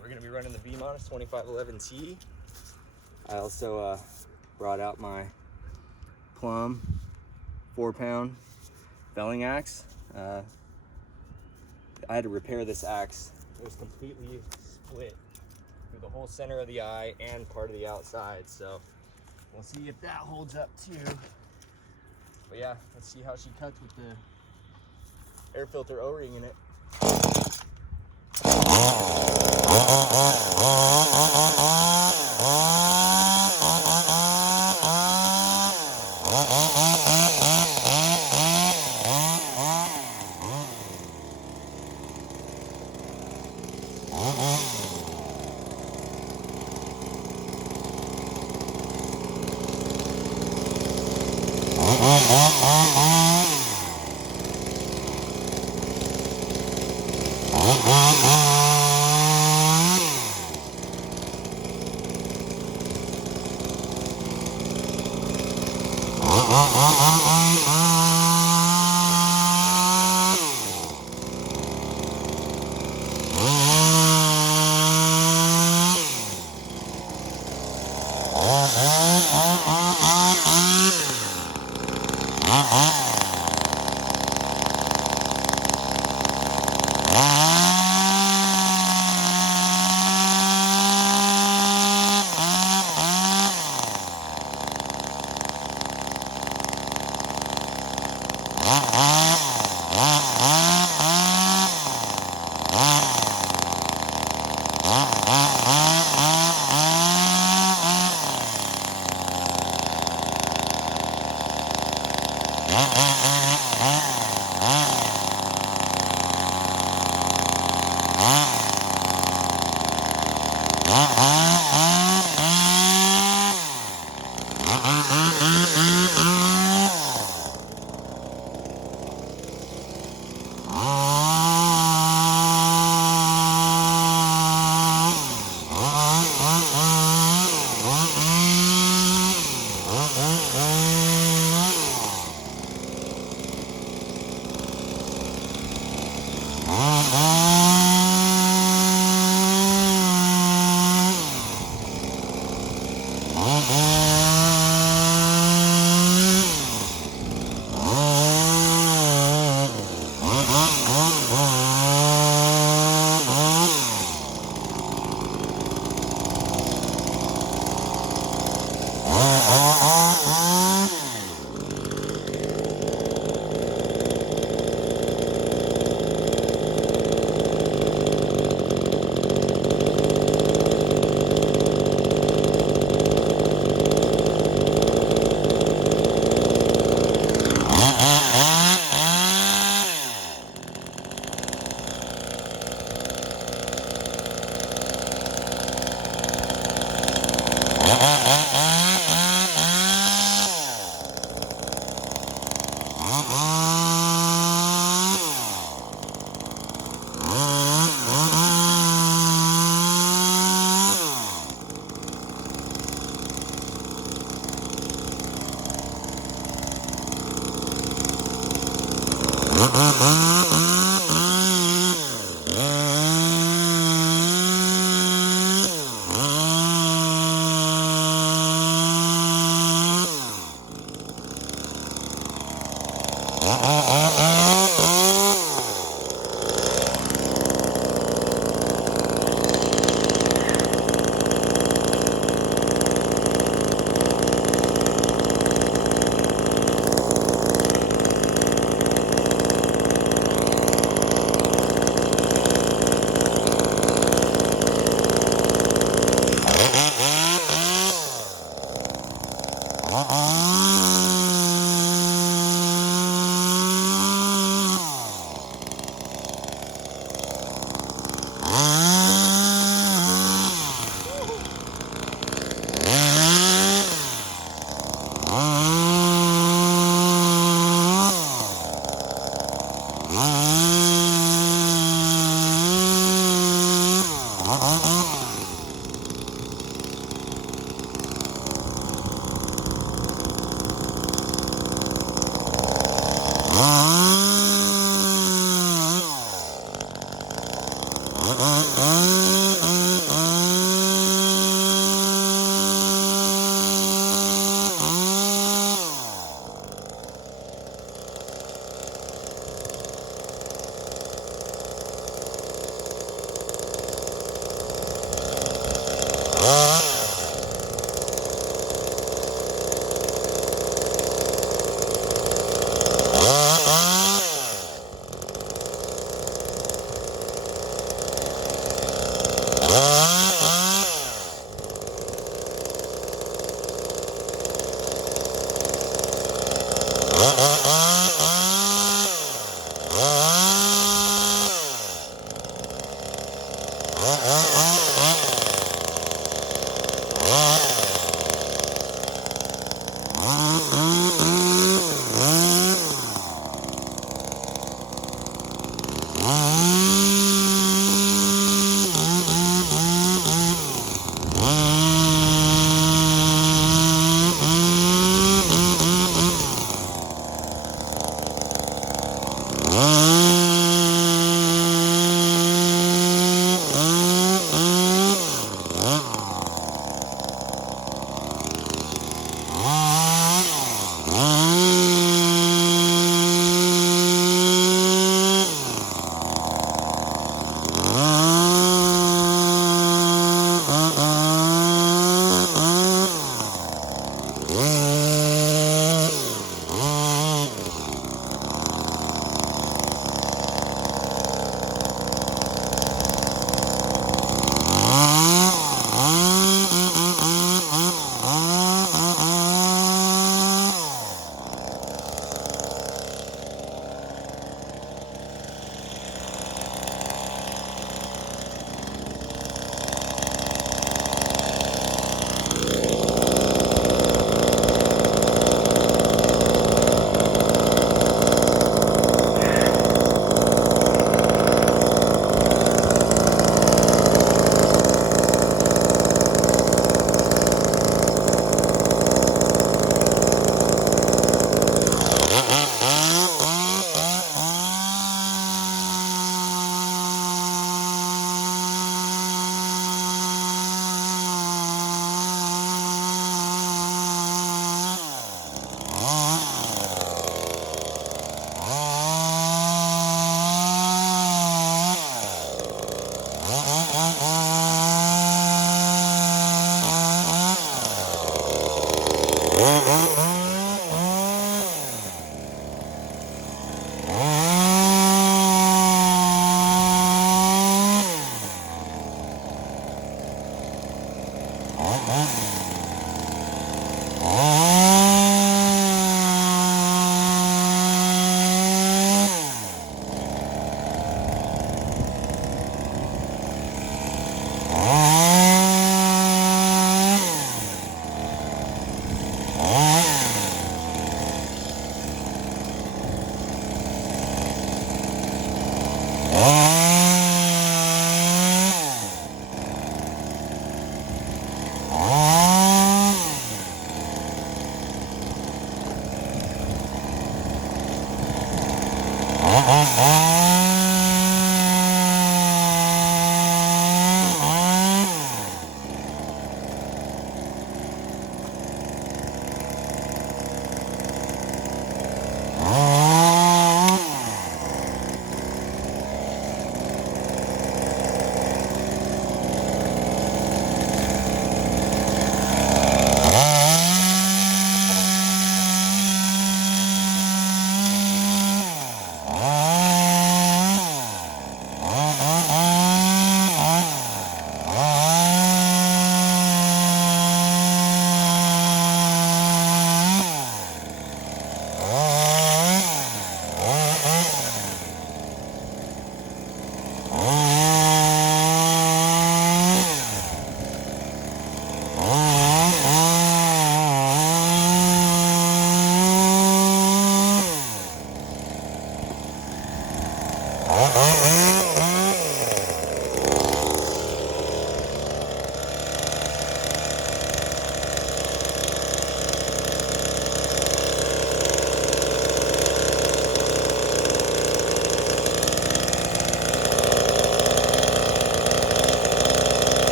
we're gonna be running the V-Modus 2511T. I also brought out my Plum 4-pound felling axe. I had to repair this axe. It was completely split through the whole center of the eye and part of the outside, so we'll see if that holds up too. But yeah, let's see how she cuts with the air filter O-ring in it.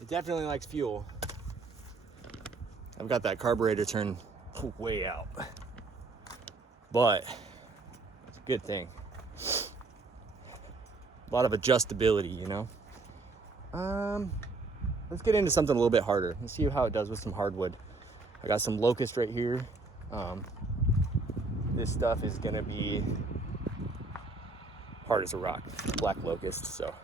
It definitely likes fuel. I've got that carburetor turned way out, but it's a good thing. A lot of adjustability, you know. Let's get into something a little bit harder. Let's see how it does with some hardwood. I got some locust right here. This stuff is gonna be hard as a rock, black locust, so.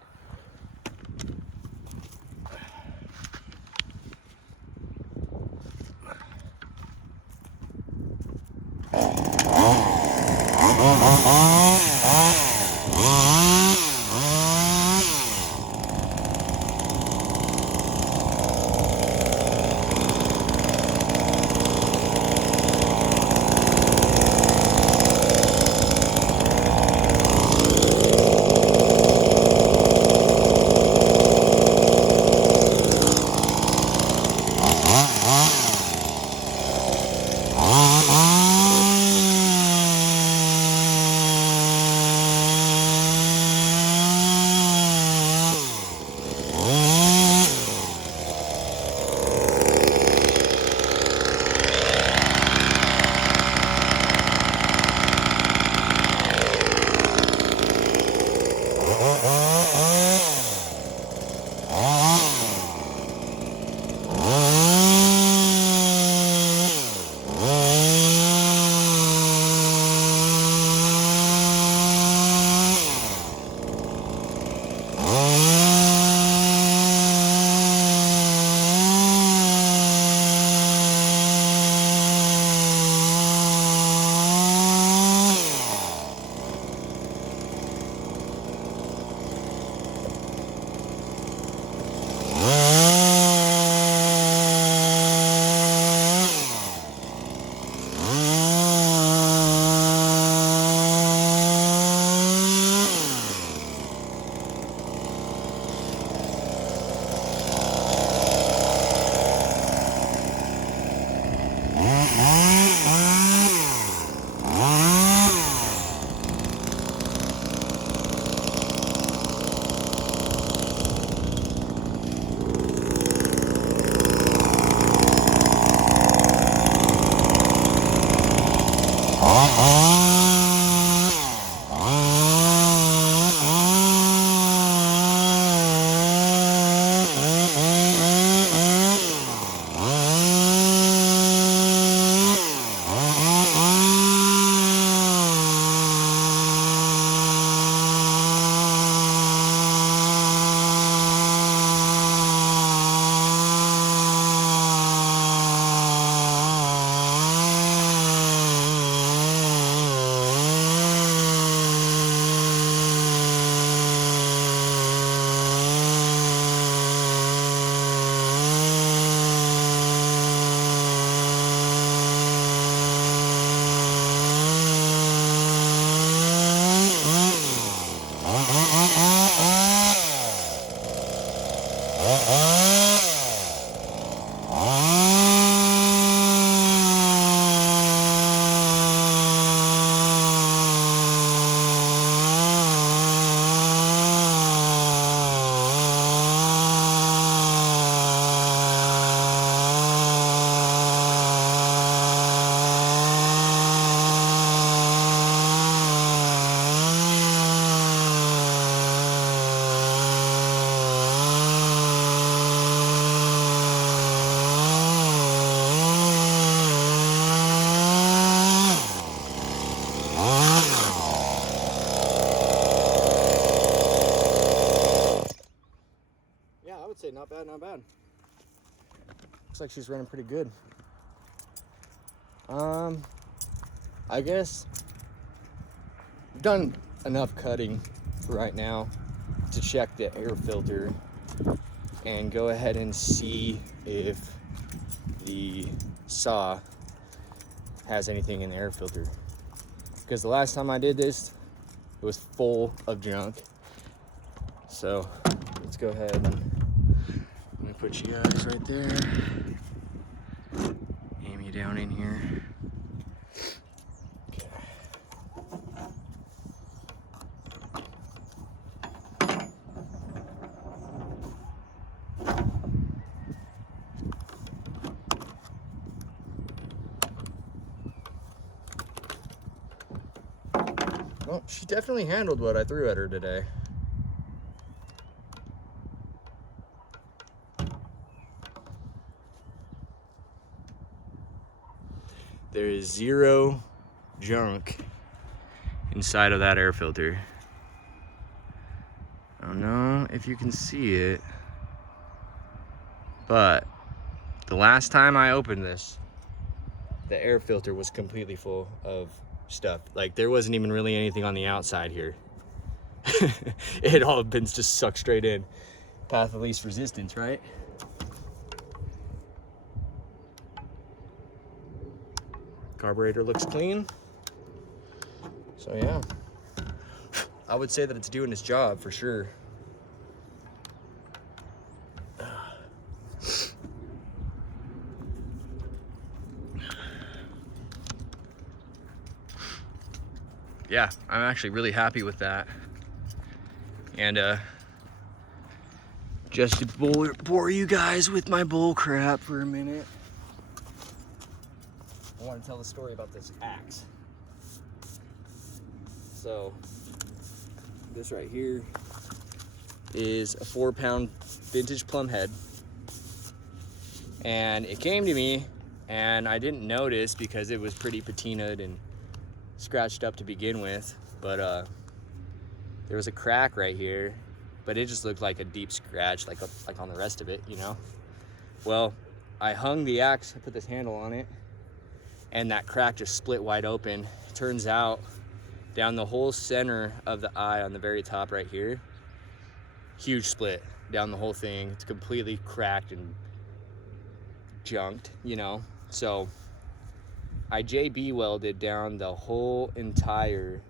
Say not bad, not bad. Looks like she's running pretty good. I guess I've done enough cutting for right now to check the air filter and go ahead and see if the saw has anything in the air filter. Because the last time I did this, it was full of junk. So let's go ahead and let me put you guys right there. Aim you down in here. Okay. Well, she definitely handled what I threw at her today. There is zero junk inside of that air filter. I don't know if you can see it, but the last time I opened this, the air filter was completely full of stuff. Like there wasn't even really anything on the outside here. It had all been just sucked straight in. Path of least resistance, right? Carburetor looks clean. So yeah, I would say that it's doing its job for sure. Yeah, I'm actually really happy with that. And just to bore you guys with my bull crap for a minute, I want to tell the story about this axe. So this right here is a 4-pound vintage plumb head, and it came to me and I didn't notice because it was pretty patinaed and scratched up to begin with, but there was a crack right here, but it just looked like a deep scratch, like on the rest of it, you know. Well, I hung the axe, I put this handle on it, and that crack just split wide open. It turns out down the whole center of the eye on the very top right here, huge split down the whole thing. It's completely cracked and junked, you know. So I JB welded down the whole entire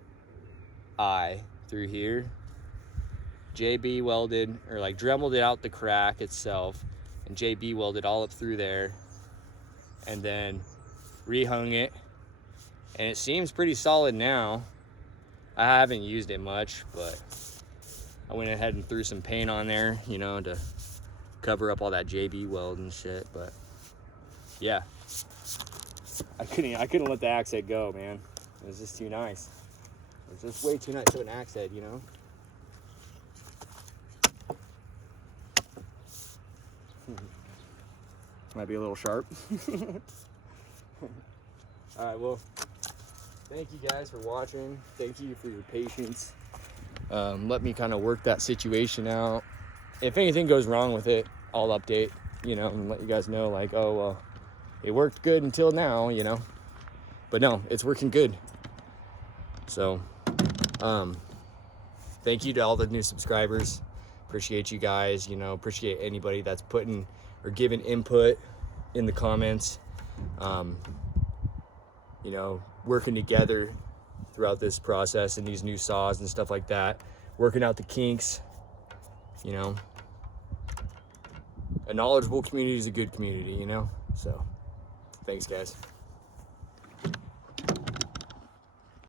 eye through here. JB welded, or like dremeled it out the crack itself, and JB welded all up through there, and then rehung it, and it seems pretty solid now. I haven't used it much, but I went ahead and threw some paint on there, you know, to cover up all that JB weld and shit. But yeah, I couldn't let the axe head go, man. It was just too nice. It was just way too nice to an axe head, you know. Might be a little sharp. All right, well, thank you guys for watching. Thank you for your patience. Let me kind of work that situation out. If anything goes wrong with it, I'll update, you know, and let you guys know, like, oh, well, it worked good until now, you know. But no, it's working good. So, thank you to all the new subscribers. Appreciate you guys, you know, appreciate anybody that's putting or giving input in the comments. You know, working together throughout this process and these new saws and stuff like that, working out the kinks, you know. A knowledgeable community is a good community, you know. So thanks, guys.